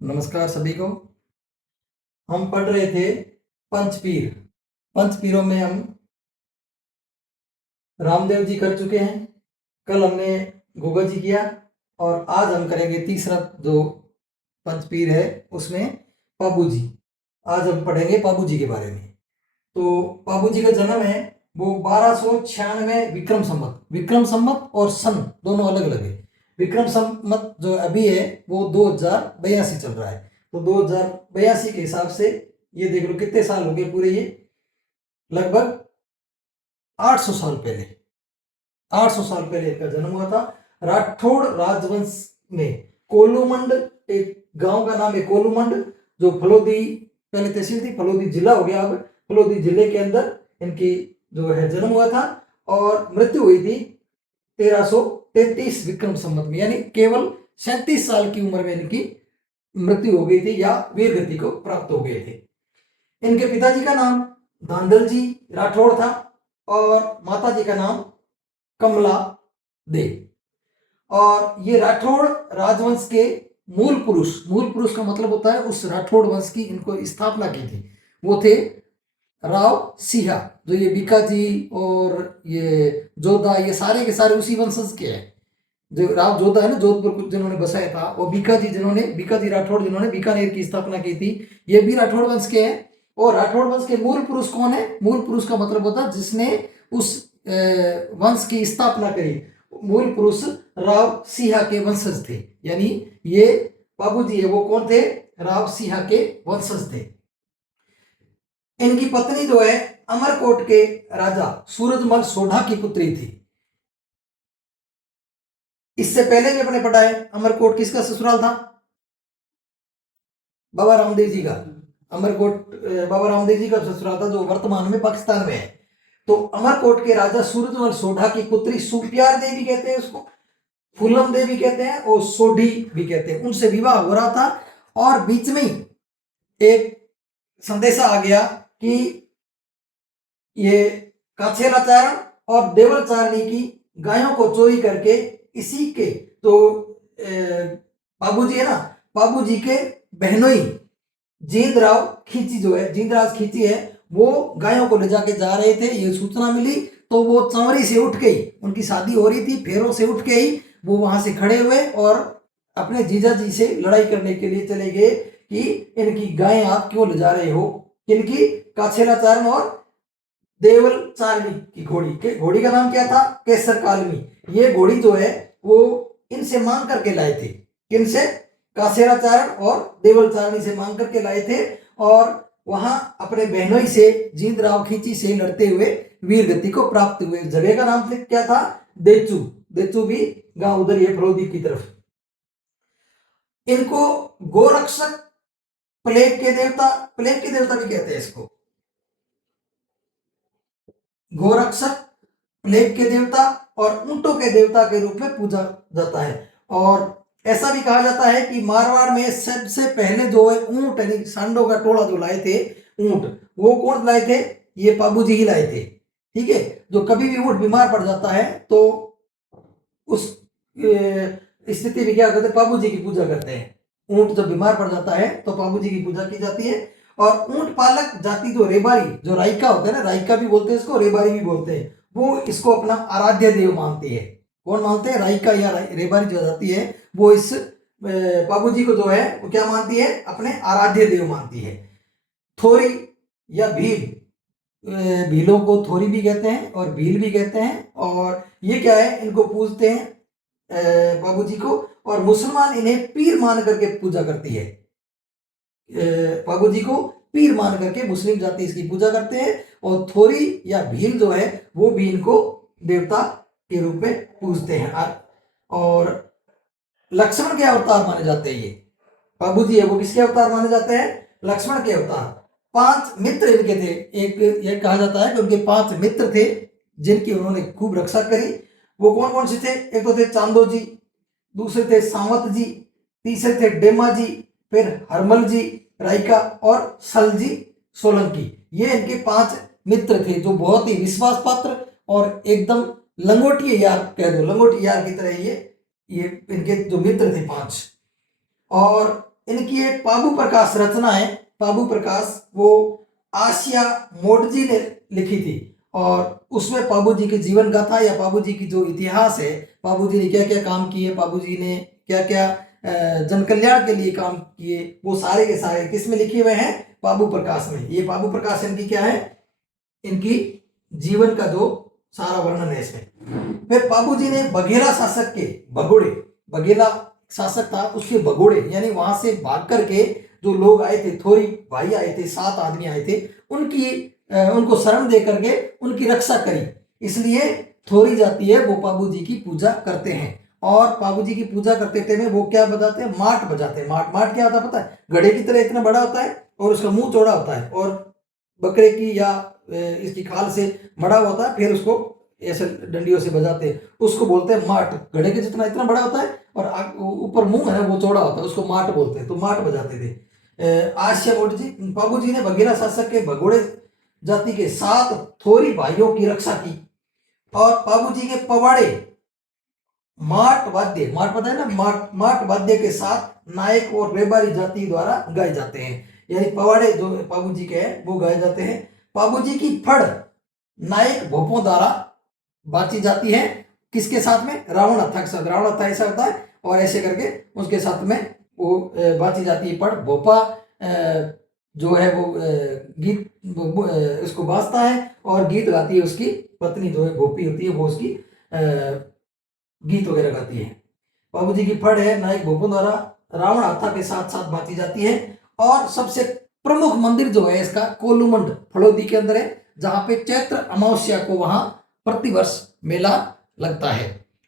नमस्कार सभी को। हम पढ़ रहे थे पंचपीर। पंचपीरों में हम रामदेव जी कर चुके हैं, कल हमने गोगा जी किया और आज हम करेंगे तीसरा जो पंचपीर है उसमें पाबू जी। आज हम पढ़ेंगे पाबू जी के बारे में। तो पाबू जी का जन्म है वो 1296 विक्रम संवत और सन दोनों अलग अलग है। विक्रम संवत जो अभी है वो 2082 चल रहा है। तो 2082 के हिसाब से ये देख लो कितने साल हो गए पूरे, ये लगभग 800 साल पहले। 800 साल पहले इनका जन्म हुआ था। राठौड़ राजवंश में कोलूमंड, एक गांव का नाम है कोलूमंड, जो फलोदी पहले तहसील थी, फलोदी जिला हो गया अब। फलोदी जिले के अंदर इनकी जो है जन्म हुआ था और मृत्यु हुई थी 1333 विक्रम संवत में, यानी केवल 37 साल की उम्र में इनकी मृत्यु हो गई थी या वीर गति को प्राप्त हो गए थे। इनके पिताजी का नाम धांधल जी राठौड़ था और माता जी का नाम कमला देव। और ये राठौड़ राजवंश के मूल पुरुष का मतलब होता है उस राठौड़ वंश की इनको स्थापना की थी, वो थे राव सिंहा। जो ये बीकाजी और ये जोधा, ये सारे के सारे उसी वंशज के हैं। जो राव जोधा है ना, जोधपुर जिन्होंने बसाया था, और बीकाजी राठौड़ जिन्होंने बीकानेर की स्थापना की थी, ये भी राठौड़ वंश के हैं। और राठौड़ वंश के मूल पुरुष कौन है? मूल पुरुष का मतलब होता है जिसने उस वंश की स्थापना करी। मूल पुरुष राव सिंहा के वंशज थे, यानी ये बाबू जी है वो कौन थे? राव सिंहा के वंशज थे। इनकी पत्नी जो है अमरकोट के राजा सूरजमल सोढ़ा की पुत्री थी। इससे पहले भी अपने पढ़ा है, अमरकोट किसका ससुराल था? बाबा रामदेव जी का। अमरकोट बाबा रामदेव जी का ससुराल था जो वर्तमान में पाकिस्तान में है। तो अमरकोट के राजा सूरजमल सोढ़ा की पुत्री सुप्यार देवी कहते हैं उसको, फूलम देवी कहते हैं और सोढ़ी भी कहते हैं, उनसे विवाह हो रहा था। और बीच में ही एक संदेशा आ गया कि ये काछेराचारण और देवलचारणी की गायों को चोरी करके इसी के तो बाबूजी है ना, बाबूजी के बहनोई जींदराव खींची जो है, जींदराज खींची है, वो गायों को ले जाके जा रहे थे। ये सूचना मिली तो वो चंवरी से उठ गई, उनकी शादी हो रही थी, फेरों से उठ के ही वो वहां से खड़े हुए और अपने जीजा जी से लड़ाई करने के लिए चले गए कि इनकी गायें आप क्यों ले जा रहे हो। इनकी काछेलाचारण और देवल चारणी की घोड़ी के, घोड़ी का नाम क्या था? केसर कालमी। ये घोड़ी जो है वो इनसे मांग करके लाए थे। किनसे? कासेराचारण और देवल चारणी से मांग करके लाए थे और वहां अपने बहनोई से जींदराव खींची से लड़ते हुए वीर गति को प्राप्त हुए। जगह का नाम क्या था? देचू। देचू भी गांव उधर है फरोदी की तरफ। इनको गोरक्षक, प्लेग के देवता भी कहते हैं इसको। गोरक्षक, प्लेग के देवता और ऊंटों के देवता के रूप में पूजा जाता है। और ऐसा भी कहा जाता है कि मारवाड़ में सबसे पहले जो है ऊंट यानी सांडों का टोला जो लाए थे ऊंट, वो कौन लाए थे? ये पाबूजी ही लाए थे। ठीक है, जो कभी भी ऊंट बीमार पड़ जाता है तो उस स्थिति में क्या करते हैं? पाबूजी की पूजा करते हैं। ऊंट जब बीमार पड़ जाता है तो पाबूजी की पूजा की जाती है। और ऊंट पालक जाति जो रेबारी, जो राइका होता है ना, राइका भी बोलते हैं इसको, रेबारी भी बोलते हैं, वो इसको अपना आराध्य देव मानती है। कौन मानते हैं? राइका या रेबारी जो जाति है वो इस बाबूजी को जो है वो क्या मानती है? अपने आराध्य देव मानती है। थोरी या भील, भीलों को थोरी भी कहते हैं और भील भी कहते हैं। और ये क्या है? इनको पूजते हैं बाबूजी को, और मुसलमान इन्हें पीर मान करके पूजा करती है। बाबूजी को पीर मान करके मुस्लिम जाति इसकी पूजा करते हैं। और थोरी या भील जो है वो भी इनको देवता के रूप में पूजते हैं। और लक्ष्मण के अवतार माने जाते हैं। ये बाबूजी है वो किसके अवतार माने जाते हैं? लक्ष्मण के अवतार। 5 मित्र इनके थे। एक ये कहा जाता है कि उनके 5 मित्र थे जिनकी उन्होंने खूब रक्षा करी। वो कौन कौन से थे? एक तो थे चांदो जी, दूसरे थे सावंत जी, तीसरे थे डेमा जी, फिर हरमल जी राइका और सलजी सोलंकी। ये इनके 5 मित्र थे जो बहुत ही विश्वास पात्र और एकदम लंगोटिए यार कह दो, लंगोटिए यार की तरह ये इनके जो मित्र थे 5। और इनकी एक पाबू प्रकाश रचना है, पाबू प्रकाश, वो आसिया मोडजी ने लिखी थी और उसमें पाबू जी की जीवन गाथा या पाबू जी की जो इतिहास है, पाबू जी ने क्या क्या काम किए, पाबू जी ने क्या क्या जन कल्याण के लिए काम किए, वो सारे के सारे किसमें लिखे हुए हैं, पाबू प्रकाश में। ये पाबू प्रकाश इनकी क्या है, इनकी जीवन का जो सारा वर्णन है इसमें। फिर पाबू जी ने बघेला शासक के भगोड़े, बघेला शासक था उसके भगोड़े यानी वहां से भाग करके जो लोग आए थे, थोड़ी भाई आए थे, 7 आदमी आए थे, उनको शरण दे करके उनकी रक्षा करी। इसलिए थोड़ी जाति है वो पाबू जी की पूजा करते हैं। और पाबू जी की पूजा करते थे में वो क्या बजाते हैं, माट बजाते हैं। माट, माट क्या होता है पता है, घड़े की तरह इतना बड़ा होता है और उसका मुंह चौड़ा होता है और बकरे की या इसकी खाल से मड़ा होता है, फिर उसको ऐसे डंडियों से बजाते हैं, उसको बोलते हैं माट। घड़े के जितना इतना बड़ा होता है और ऊपर मुंह है वो चौड़ा होता है, उसको माट बोलते हैं। तो माट बजाते थे। आश्या मोट जी, पाबू जी ने बघेला शासक के भगोड़े जाति के 7 थोरी भाइयों की रक्षा की और पाबू जी के पवाड़े माट वाद्य, माट पता है ना, माट, माट वाद्य के साथ नायक और व्यापारी जाति द्वारा गाए जाते हैं। यानी पवाड़े जो पाबू जी के हैं वो गाए जाते हैं। पाबू जी की फड़ नायक भोपों द्वारा बाची जाती है, किसके साथ में, रावण हत्था के साथ। रावण हत्था ऐसा होता है और ऐसे करके उसके साथ में वो बाची जाती है। पर भोपा जो है वो गीत इसको बाजता है और गीत गाती है उसकी पत्नी जो है भोपी होती है, वो उसकी गीत वगैरह गाती है। बाबू जी की फड़ है नायक भोपों द्वारा रावण हत्था के साथ साथ बाची जाती है। और सबसे प्रमुख मंदिर जो है इसका कोलूमंड फड़ौदी के अंदर है, जहां पे चैत्र अमावस्या को वहां प्रतिवर्ष मेला लगता है।